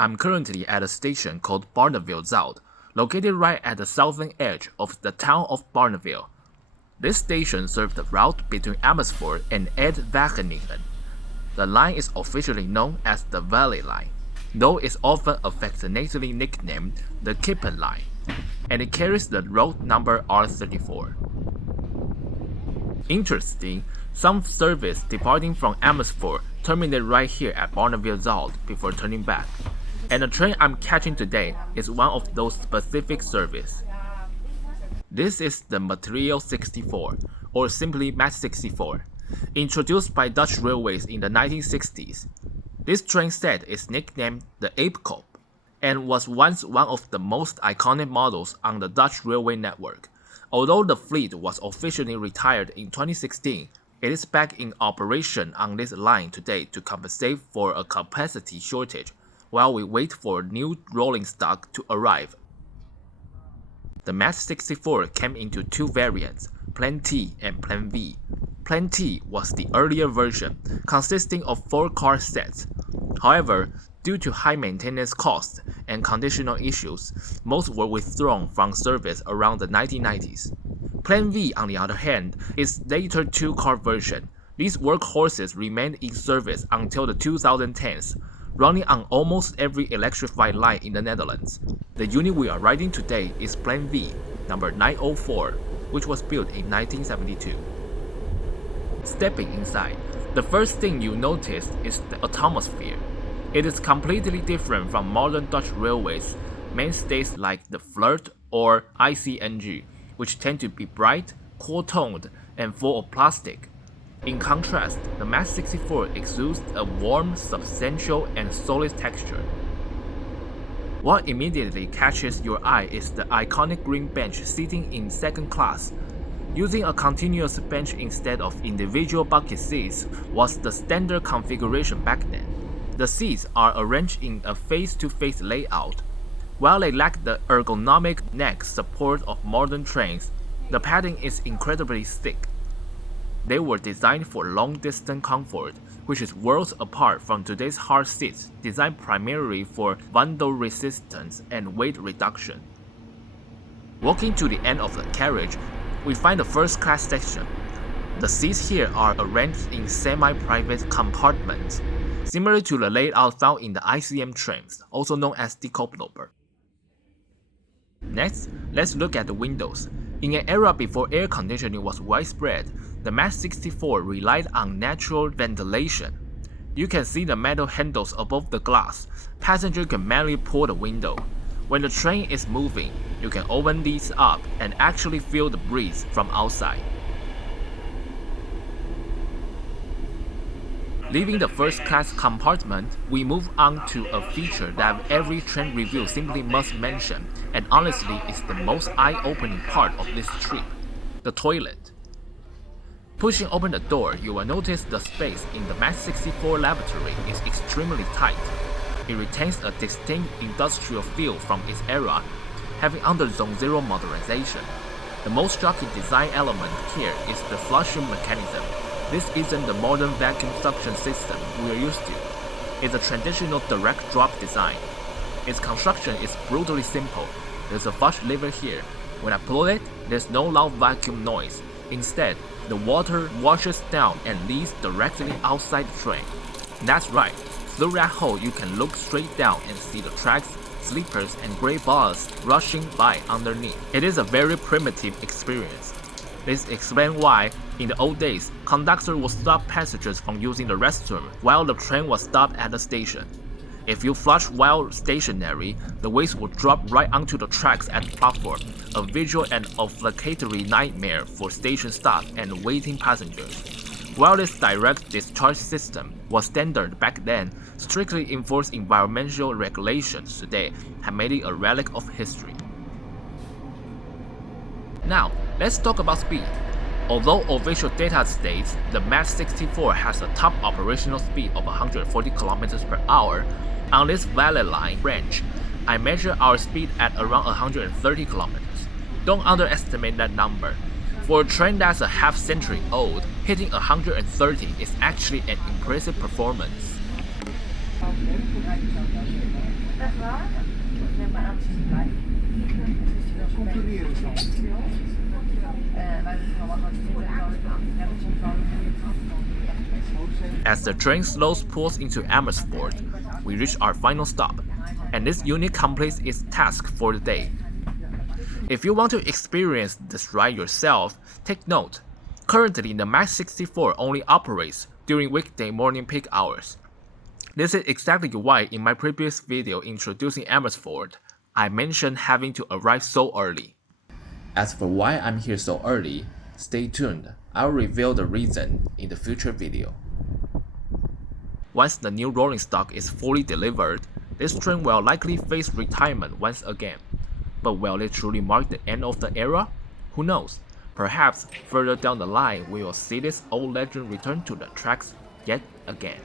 I'm currently at a station called Barneville-Zuid, located right at the southern edge of the town of Barneville. This station serves the route between Amersfoort and Wageningen. The line is officially known as the Valley Line, though it's often affectionately nicknamed the Kippen Line, and it carries the road number R34. Interesting, some service departing from Amersfoort terminate right here at Barneville-Zuid before turning back, and the train I'm catching today is one of those specific service. This is the Material 64, or simply Mat 64, introduced by Dutch Railways in the 1960s. This train set is nicknamed the Aapkop, and was once one of the most iconic models on the Dutch railway network. Although the fleet was officially retired in 2016, it is back in operation on this line today to compensate for a capacity shortage while we wait for new rolling stock to arrive. The Mat 64 came into two variants, Plan T and Plan V. Plan T was the earlier version, consisting of 4 car sets. However, due to high maintenance costs and conditional issues, most were withdrawn from service around the 1990s. Plan V, on the other hand, is later 2-car version. These workhorses remained in service until the 2010s, running on almost every electrified line in the Netherlands. The unit we are riding today is Plan V, number 904, which was built in 1972. Stepping inside, the first thing you notice is the atmosphere. It is completely different from modern Dutch railways mainstays like the Flirt or ICNG, which tend to be bright, cool-toned, and full of plastic. In contrast, the Mat 64 exudes a warm, substantial, and solid texture. What immediately catches your eye is the iconic green bench sitting in second class. Using a continuous bench instead of individual bucket seats was the standard configuration back then. The seats are arranged in a face-to-face layout. While they lack the ergonomic neck support of modern trains, the padding is incredibly thick. They were designed for long-distance comfort, which is worlds apart from today's hard seats designed primarily for vandal resistance and weight reduction. Walking to the end of the carriage, we find the first-class section. The seats here are arranged in semi-private compartments, similar to the layout found in the ICM trains, also known as decommissioned. Next, let's look at the windows. In an era before air conditioning was widespread, the Mat 64 relied on natural ventilation. You can see the metal handles above the glass. Passengers can manually pull the window. When the train is moving, you can open these up and actually feel the breeze from outside. Leaving the first-class compartment, we move on to a feature that every train review simply must mention, and honestly is the most eye-opening part of this trip: the toilet. Pushing open the door, you will notice the space in the Mat 64 lavatory is extremely tight. It retains a distinct industrial feel from its era, having undergone zero modernization. The most shocking design element here is the flushing mechanism. This isn't the modern vacuum suction system we are used to. It's a traditional direct drop design. Its construction is brutally simple. There's a flush lever here. When I pull it, there's no loud vacuum noise. Instead, the water washes down and leads directly outside the train. That's right, through that hole you can look straight down and see the tracks, sleepers, and gray bars rushing by underneath. It is a very primitive experience. This explains why, in the old days, conductors would stop passengers from using the restroom while the train was stopped at the station. If you flush while stationary, the waste will drop right onto the tracks at the platform, a visual and obligatory nightmare for station staff and waiting passengers. While this direct discharge system was standard back then, strictly enforced environmental regulations today have made it a relic of history. Now, let's talk about speed. Although official data states the Mat 64 has a top operational speed of 140 km per hour, on this Valley Line branch, I measure our speed at around 130 km. Don't underestimate that number. For a train that's a half-century old, hitting 130 is actually an impressive performance. As the train slowly pulls into Amersfoort, we reach our final stop, and this unit completes its task for the day. If you want to experience this ride yourself, take note. Currently, the Max 64 only operates during weekday morning peak hours. This is exactly why in my previous video introducing Amersfoort, I mentioned having to arrive so early. As for why I'm here so early, stay tuned. I'll reveal the reason in the future video. Once the new rolling stock is fully delivered, this train will likely face retirement once again. But will it truly mark the end of the era? Who knows? Perhaps further down the line we will see this old legend return to the tracks yet again.